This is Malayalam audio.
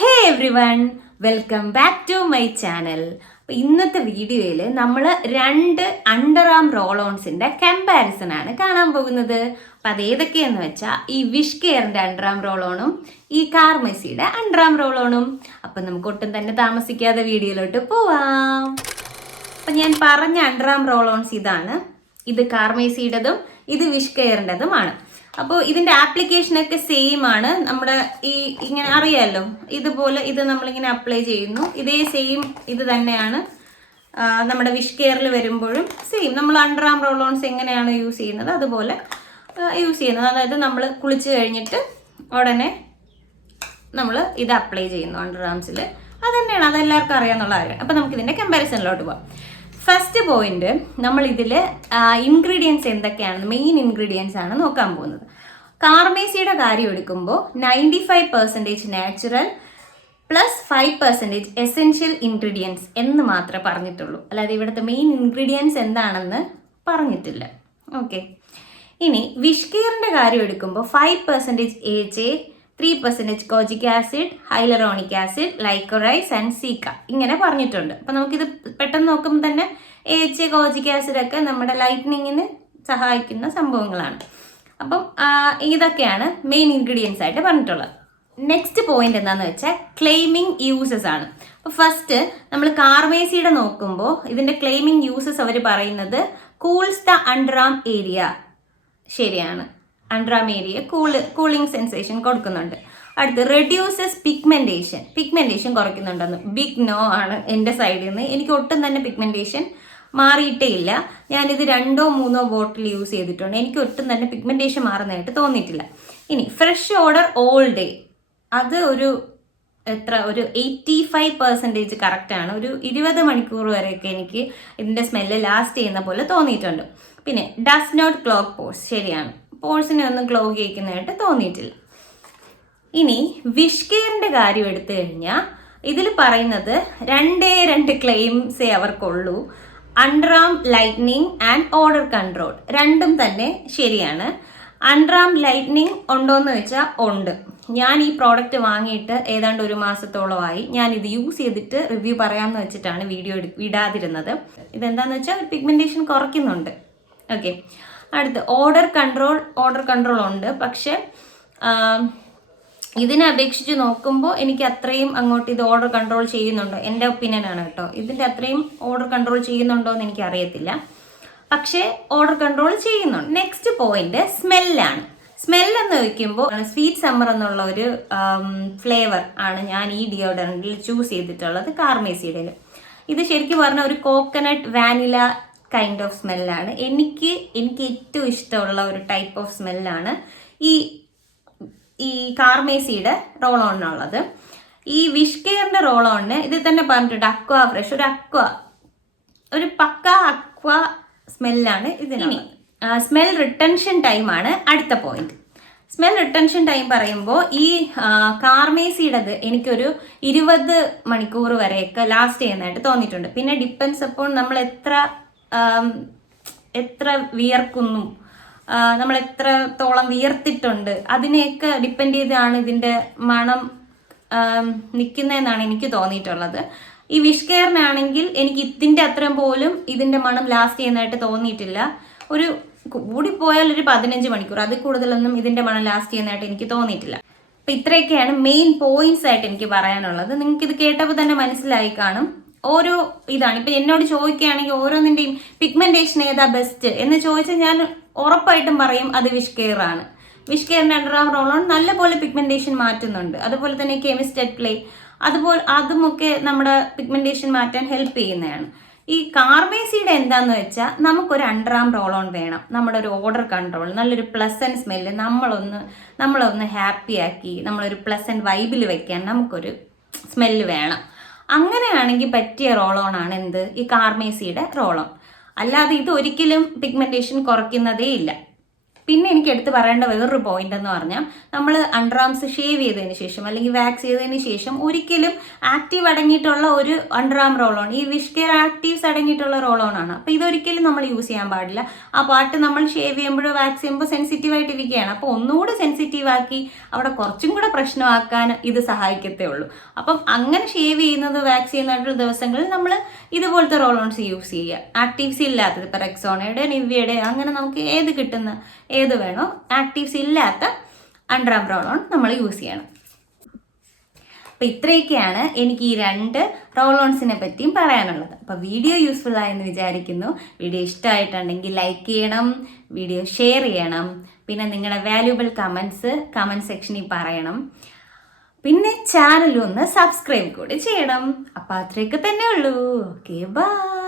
Hey everyone, welcome back to my channel. അപ്പോൾ ഇന്നത്തെ വീഡിയോയിൽ നമ്മൾ രണ്ട് അണ്ടർ ആം റോൾ ഓൺസിൻ്റെ കമ്പാരിസൺ ആണ് കാണാൻ പോകുന്നത്. അപ്പം അതേതൊക്കെയെന്ന് വെച്ചാൽ ഈ വിഷ് കെയറിൻ്റെ അണ്ടർ ആം റോൾ ഓണും ഈ കാർമെസിയുടെ അണ്ടർ ആം റോൾ ഓണും. അപ്പം നമുക്ക് ഒട്ടും തന്നെ താമസിക്കാതെ വീഡിയോയിലോട്ട് പോവാം. അപ്പം ഞാൻ പറഞ്ഞ അണ്ടർ ആം റോൾ ഓൺസ് ഇതാണ്. ഇത് കാർമെസിയുടേതും ഇത് വിഷ് കെയറിൻ്റെതുമാണ്. അപ്പോൾ ഇതിൻ്റെ ആപ്ലിക്കേഷനൊക്കെ സെയിം ആണ്. നമ്മുടെ ഈ ഇങ്ങനെ അറിയാമല്ലോ, ഇതുപോലെ ഇത് നമ്മളിങ്ങനെ അപ്ലൈ ചെയ്യുന്നു. ഇതേ സെയിം ഇത് തന്നെയാണ് നമ്മുടെ വിഷ് കെയറിൽ വരുമ്പോഴും സെയിം. നമ്മൾ അണ്ടർ ആം റോൾ ഓൺസ് എങ്ങനെയാണ് യൂസ് ചെയ്യുന്നത് അതുപോലെ യൂസ് ചെയ്യുന്നത്. അതായത് നമ്മൾ കുളിച്ച് കഴിഞ്ഞിട്ട് ഉടനെ നമ്മൾ ഇത് അപ്ലൈ ചെയ്യുന്നു അണ്ടർ ആംസിൽ. അത് തന്നെയാണ്, അതെല്ലാവർക്കും അറിയാമെന്നുള്ള കാര്യം. അപ്പോൾ നമുക്കിതിൻ്റെ കമ്പാരിസണിലോട്ട് പോകാം. ഫസ്റ്റ് പോയിന്റ്, നമ്മൾ ഇതിൽ ഇൻഗ്രീഡിയൻസ് എന്തൊക്കെയാണ്, മെയിൻ ഇൻഗ്രീഡിയൻസ് ആണ് നോക്കാൻ പോകുന്നത്. കാർമെസിയുടെ കാര്യം എടുക്കുമ്പോൾ 95% നാച്ചുറൽ പ്ലസ് 5% എസെൻഷ്യൽ ഇൻഗ്രീഡിയൻസ് എന്ന് മാത്രമേ പറഞ്ഞിട്ടുള്ളൂ. അല്ലാതെ ഇവിടുത്തെ മെയിൻ ഇൻഗ്രീഡിയൻസ് എന്താണെന്ന് പറഞ്ഞിട്ടില്ല. ഓക്കെ, ഇനി വിഷ് കെയറിൻ്റെ കാര്യം എടുക്കുമ്പോൾ 5% AHA, 3% kojic acid, hyaluronic acid, liquorice and സീക്ക ഇങ്ങനെ പറഞ്ഞിട്ടുണ്ട്. അപ്പം നമുക്കിത് പെട്ടെന്ന് നോക്കുമ്പോൾ തന്നെ AHA, കോജിക് ആസിഡ് ഒക്കെ നമ്മുടെ ലൈറ്റനിങ്ങിന് സഹായിക്കുന്ന സംഭവങ്ങളാണ്. അപ്പം ഇതൊക്കെയാണ് മെയിൻ ഇൻഗ്രീഡിയൻസ് ആയിട്ട് പറഞ്ഞിട്ടുള്ളത്. നെക്സ്റ്റ് പോയിന്റ് എന്താണെന്ന് വെച്ചാൽ ക്ലെയിമിംഗ് യൂസസ് ആണ്. അപ്പോൾ ഫസ്റ്റ് നമ്മൾ കാർമെസിയുടെ നോക്കുമ്പോൾ ഇതിൻ്റെ ക്ലെയിമിംഗ് യൂസസ് അവർ പറയുന്നത് cools the underarm area. ശരിയാണ്, underarm area cooling sensation കൊടുക്കുന്നുണ്ട്. അടുത്ത് റെഡ്യൂസസ് പിഗ്മെന്റേഷൻ കുറയ്ക്കുന്നുണ്ടെന്ന്. ബിഗ് നോ ആണ് എൻ്റെ സൈഡിൽ നിന്ന്. എനിക്ക് ഒട്ടും തന്നെ പിഗ്മെന്റേഷൻ മാറിയിട്ടേ ഇല്ല. ഞാനിത് 2-3 ബോട്ടിൽ യൂസ് ചെയ്തിട്ടുണ്ട്. എനിക്ക് ഒട്ടും തന്നെ പിഗ്മെന്റേഷൻ മാറുന്നതായിട്ട് തോന്നിയിട്ടില്ല. ഇനി ഫ്രഷ് ഓർഡർ ഓൾ ഡേ, അത് ഒരു 85% കറക്റ്റാണ്. ഒരു 20 മണിക്കൂർ വരെയൊക്കെ എനിക്ക് ഇതിൻ്റെ സ്മെല്ല് ലാസ്റ്റ് ചെയ്യുന്ന പോലെ തോന്നിയിട്ടുണ്ട്. പിന്നെ ഡസ് നോട്ട് ക്ലോഗ് പോഴ്സ്, ശരിയാണ്, പോഴ്സിനെ ഒന്നും ക്ലോഗ് ചെയ്യിക്കുന്നതായിട്ട് തോന്നിയിട്ടില്ല. ഇനി വിഷ് കെയറിൻ്റെ കാര്യം എടുത്തു കഴിഞ്ഞാൽ ഇതിൽ പറയുന്നത് 2 ക്ലെയിംസേ അവർക്കുള്ളൂ. Underarm lightening and odour control രണ്ടും തന്നെ ശരിയാണ്. അണ്ടർ ആം ലൈറ്റനിങ് ഉണ്ടോയെന്ന് വെച്ചാൽ ഉണ്ട്. ഞാൻ ഈ പ്രോഡക്റ്റ് വാങ്ങിയിട്ട് ഏതാണ്ട് 1 മാസത്തോളമായി. ഞാൻ ഇത് യൂസ് ചെയ്തിട്ട് റിവ്യൂ പറയാമെന്ന് വെച്ചിട്ടാണ് വീഡിയോ ഇടാതിരുന്നത്. ഇതെന്താണെന്ന് വെച്ചാൽ പിഗ്മെന്റേഷൻ കുറയ്ക്കുന്നുണ്ട്. ഓക്കെ, അടുത്ത് ഓർഡർ കൺട്രോൾ ഉണ്ട്. പക്ഷെ ഇതിനെ അപേക്ഷിച്ച് നോക്കുമ്പോൾ എനിക്ക് അത്രയും അങ്ങോട്ട് ഇത് ഓർഡർ കൺട്രോൾ ചെയ്യുന്നുണ്ടോ, എൻ്റെ ഒപ്പീനിയൻ ആണ് കേട്ടോ, ഇതിൻ്റെ അത്രയും ഓർഡർ കൺട്രോൾ ചെയ്യുന്നുണ്ടോ എന്ന് എനിക്ക് അറിയത്തില്ല. പക്ഷേ ഓർഡർ കൺട്രോൾ ചെയ്യുന്നുണ്ട്. നെക്സ്റ്റ് പോയിന്റ് സ്മെല്ലാണ്. സ്മെല്ലെന്ന് വയ്ക്കുമ്പോൾ സ്വീറ്റ് സമ്മർ എന്നുള്ള ഒരു ഫ്ലേവർ ആണ് ഞാൻ ഈ ഡിയോഡറൻറ്റിൽ ചൂസ് ചെയ്തിട്ടുള്ളത് കാർമെസിയുടെ. ഇത് ശരിക്കും പറഞ്ഞാൽ ഒരു കോക്കനട്ട് വാനില കൈൻഡ് ഓഫ് സ്മെല്ലാണ്. എനിക്ക് ഏറ്റവും ഇഷ്ടമുള്ള ഒരു ടൈപ്പ് ഓഫ് സ്മെല്ലാണ് ഈ കാർമെസിയുടെ റോൾ ഓണിനുള്ളത്. ഈ വിഷ് കെയറിൻ്റെ റോൾ ഓണിന് ഇത് തന്നെ പറഞ്ഞിട്ടുണ്ട്, അക്വ ഫ്രഷ്, ഒരു പക്ക അക്വ സ്മെല്ലാണ് ഇതിന്. സ്മെൽ റിട്ടൻഷൻ ടൈമാണ് അടുത്ത പോയിന്റ്. സ്മെൽ റിട്ടൻഷൻ ടൈം പറയുമ്പോൾ ഈ കാർമെസിയുടേത് എനിക്കൊരു 20 മണിക്കൂർ വരെയൊക്കെ ലാസ്റ്റ് ചെയ്യുന്നതായിട്ട് തോന്നിയിട്ടുണ്ട്. പിന്നെ ഡിപ്പെൻസ് അപ്പോൾ നമ്മൾ എത്ര വിയർക്കുന്നു, നമ്മൾ എത്രത്തോളം വിയർത്തിട്ടുണ്ട്, അതിനെയൊക്കെ ഡിപ്പെൻഡ് ചെയ്താണ് ഇതിൻ്റെ മണം നിൽക്കുന്നതെന്നാണ് എനിക്ക് തോന്നിയിട്ടുള്ളത്. ഈ വിഷ് കെയറിനാണെങ്കിൽ എനിക്ക് ഇതിൻ്റെ അത്രയും പോലും ഇതിൻ്റെ മണം ലാസ്റ്റ് ചെയ്യുന്നതായിട്ട് തോന്നിയിട്ടില്ല. ഒരു കൂടിപ്പോയാൽ ഒരു 15 മണിക്കൂർ, അതിൽ കൂടുതലൊന്നും ഇതിൻ്റെ മണം ലാസ്റ്റ് ചെയ്യുന്നതായിട്ട് എനിക്ക് തോന്നിയിട്ടില്ല. അപ്പം ഇത്രയൊക്കെയാണ് മെയിൻ പോയിന്റ്സ് ആയിട്ട് എനിക്ക് പറയാനുള്ളത്. നിങ്ങൾക്ക് ഇത് കേട്ടപ്പോൾ തന്നെ മനസ്സിലായി കാണും. ഓരോ ഇതാണ്. ഇപ്പം എന്നോട് ചോദിക്കുകയാണെങ്കിൽ ഓരോന്നിൻ്റെയും പിഗ്മെന്റേഷൻ ഏതാ ബെസ്റ്റ് എന്ന് ചോദിച്ചാൽ ഞാൻ ഉറപ്പായിട്ടും പറയും അത് വിഷ് കെയർ ആണ്. വിഷ് കെയറിൻ്റെ അണ്ടർ ആം റോൾ ഓൺ നല്ലപോലെ പിഗ്മെന്റേഷൻ മാറ്റുന്നുണ്ട്. അതുപോലെ തന്നെ കെമിസ്റ്റഡ് പ്ലേ അതുമൊക്കെ നമ്മുടെ പിഗ്മെന്റേഷൻ മാറ്റാൻ ഹെൽപ്പ് ചെയ്യുന്നതാണ്. ഈ കാർമെസിയുടെ എന്താന്ന് വെച്ചാൽ നമുക്കൊരു അണ്ടർ ആം റോൾ ഓൺ വേണം, നമ്മുടെ ഒരു ഓർഡർ കൺട്രോൾ, നല്ലൊരു പ്ലസന്റ് സ്മെല്ല്, നമ്മളൊന്ന് ഹാപ്പിയാക്കി നമ്മളൊരു പ്ലസന്റ് വൈബിൽ വെക്കാൻ നമുക്കൊരു സ്മെല്ല് വേണം. അങ്ങനെയാണെങ്കിൽ പറ്റിയ റോൾ ഓൺ ആണ് ഈ കാർമെസിയുടെ റോൾ ഓൺ. അല്ലാതെ ഇത് ഒരിക്കലും പിഗ്മെന്റേഷൻ കുറയ്ക്കുന്നതേ ഇല്ല. പിന്നെ എനിക്ക് എടുത്ത് പറയേണ്ട വേറൊരു പോയിന്റ് എന്ന് പറഞ്ഞാൽ നമ്മൾ അണ്ടർ ആംസ് ഷേവ് ചെയ്തതിന് ശേഷം അല്ലെങ്കിൽ വാക്സ് ചെയ്തതിന് ശേഷം ഒരിക്കലും ആക്റ്റീവ് അടങ്ങിയിട്ടുള്ള ഒരു അണ്ടർ ആം റോൾ ഓൺ, ഈ വിഷ് കെയർ ആക്റ്റീവ്സ് അടങ്ങിയിട്ടുള്ള റോൾ ഓൺ ആണ്. അപ്പോൾ ഇതൊരിക്കലും നമ്മൾ യൂസ് ചെയ്യാൻ പാടില്ല. ആ പാർട്ട് നമ്മൾ ഷേവ് ചെയ്യുമ്പോഴോ വാക്സ് ചെയ്യുമ്പോൾ സെൻസിറ്റീവ് ആയിട്ട് ഇരിക്കുകയാണ്. അപ്പോൾ ഒന്നുകൂടി സെൻസിറ്റീവ് ആക്കി അവിടെ കുറച്ചും കൂടെ പ്രശ്നമാക്കാൻ ഇത് സഹായിക്കത്തേ ഉള്ളൂ. അപ്പം അങ്ങനെ ഷേവ് ചെയ്യുന്നത് വാക്സ് ചെയ്യുന്നതായിട്ടുള്ള ദിവസങ്ങളിൽ നമ്മൾ ഇതുപോലത്തെ റോൾ ഓൺസ് യൂസ് ചെയ്യുക. ആക്റ്റീവ്സ് ഇല്ലാത്തത്, ഇപ്പോൾ റെക്സോണയുടെ നിവ്യയുടെ അങ്ങനെ നമുക്ക് ഏത് വേണോ ആക്റ്റീവ്സ് ഇല്ലാത്ത അണ്ടർ ആം റോൾ ഓൺ നമ്മൾ യൂസ് ചെയ്യണം. അപ്പോൾ ഇത്രയൊക്കെയാണ് എനിക്ക് ഈ 2 റോൾ ഓൺസിനെ പറ്റിയും പറയാനുള്ളത്. അപ്പോൾ വീഡിയോ യൂസ്ഫുൾ ആയെന്ന് വിചാരിക്കുന്നു. വീഡിയോ ഇഷ്ടമായിട്ടുണ്ടെങ്കിൽ ലൈക്ക് ചെയ്യണം, വീഡിയോ ഷെയർ ചെയ്യണം, പിന്നെ നിങ്ങളുടെ വാല്യുബിൾ കമൻറ്റ് സെക്ഷനിൽ പറയണം. പിന്നെ ചാനലൊന്ന് സബ്സ്ക്രൈബ് കൂടി ചെയ്യണം. അപ്പോൾ അത്രയൊക്കെ തന്നെ ഉള്ളൂ. Okay, by.